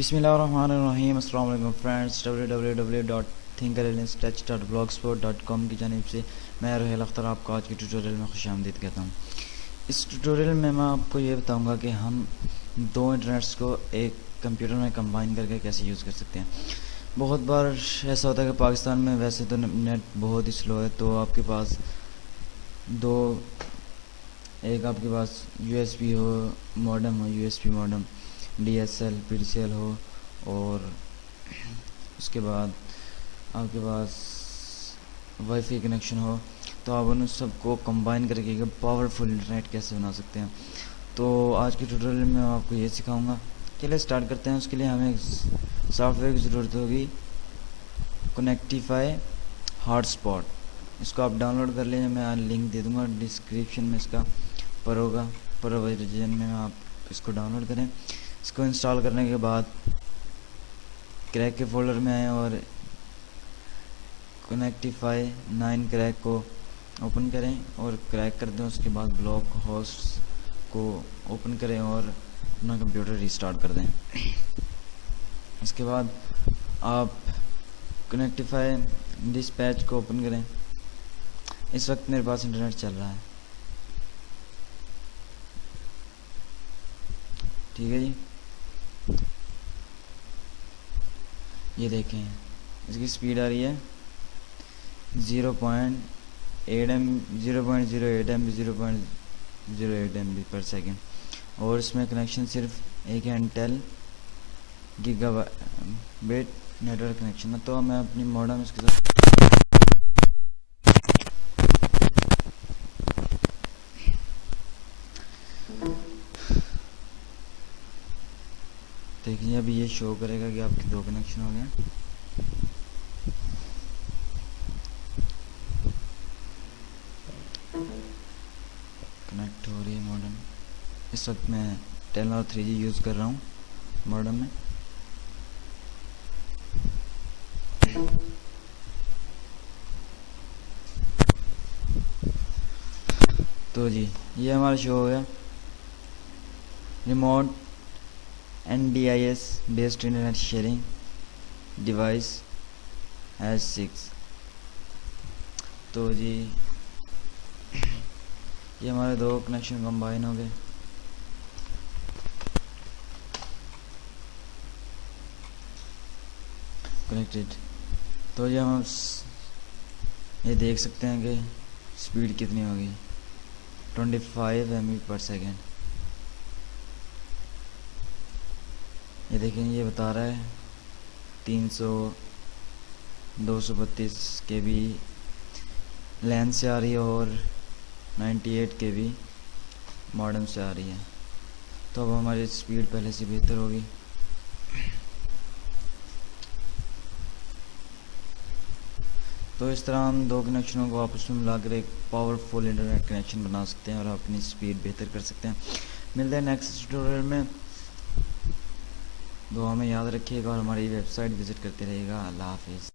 बिस्मिल्लाहिर्रहमानिर्रहीम। अस्सलाम वालेकुम फ्रेंड्स। www.thinkerlensTouch.blogspot.com की जानिब से मैं रोहेल अख्तर आपको आज के ट्यूटोरियल में खुशामदीद कहता हूँ। इस ट्यूटोरियल में मैं आपको ये बताऊँगा कि हम दो इंटरनेट्स को एक कंप्यूटर में कंबाइन करके कैसे यूज़ कर सकते हैं। बहुत बार ऐसा होता है कि पाकिस्तान में वैसे तो नेट बहुत ही स्लो है, तो आपके पास एक आपके पास USB हो, मॉडेम हो, USB मॉडेम, DSL PDCL हो, और उसके बाद आपके पास वाईफाई कनेक्शन हो, तो आप उन सबको कंबाइन करके एक पावरफुल इंटरनेट कैसे बना सकते हैं। तो आज के ट्यूटोरियल में मैं आपको ये सिखाऊंगा। चलिए स्टार्ट करते हैं। उसके लिए हमें सॉफ्टवेयर की ज़रूरत होगी, कनेक्टिफाई हॉटस्पॉट। इसको आप डाउनलोड कर लीजिए, मैं लिंक दे दूँगा डिस्क्रिप्शन में इसका पर होगा, पर वर्जन में आप इसको डाउनलोड करें। इसको इंस्टॉल करने के बाद क्रैक के फोल्डर में आए और कनेक्टिफाई 9 क्रैक को ओपन करें और क्रैक कर दें। उसके बाद ब्लॉक होस्ट को ओपन करें और अपना कंप्यूटर रीस्टार्ट कर दें। इसके बाद आप कनेक्टिफाई डिस्पैच को ओपन करें। इस वक्त मेरे पास इंटरनेट चल रहा है, ठीक है जी। ये देखें, इसकी स्पीड आ रही है 0.08 MB पर सेकेंड, और इसमें कनेक्शन सिर्फ एक इंटेल गीगाबाइट नेटवर्क कनेक्शन है। तो मैं अपनी मॉडेम इसके साथ देखिए, अभी ये शो करेगा कि आपके दो कनेक्शन हो गए। कनेक्ट हो रही है मॉडेम। इस वक्त मैं टेलनर 3G यूज़ कर रहा हूँ मॉडेम में। तो जी ये हमारा शो हो गया, remote NDIS based internet sharing device has 6। तो जी ये हमारे दो कनेक्शन कंबाइन हो गए। कनेक्टेड। तो ये हम ये देख सकते हैं कि स्पीड कितनी होगी, 25 MB पर सेकेंड। ये देखें, ये बता रहा है 232 KB लैन से आ रही है और 98 KB मॉडेम से आ रही है। तो अब हमारी स्पीड पहले से बेहतर होगी। तो इस तरह हम दो कनेक्शनों को आपस में मिलाकर एक पावरफुल इंटरनेट कनेक्शन बना सकते हैं और अपनी स्पीड बेहतर कर सकते हैं। मिलते हैं नेक्स्ट ट्यूटोरियल में। दुआ में याद रखिएगा और हमारी वेबसाइट विज़िट करते रहिएगा। अल्लाह हाफिज़।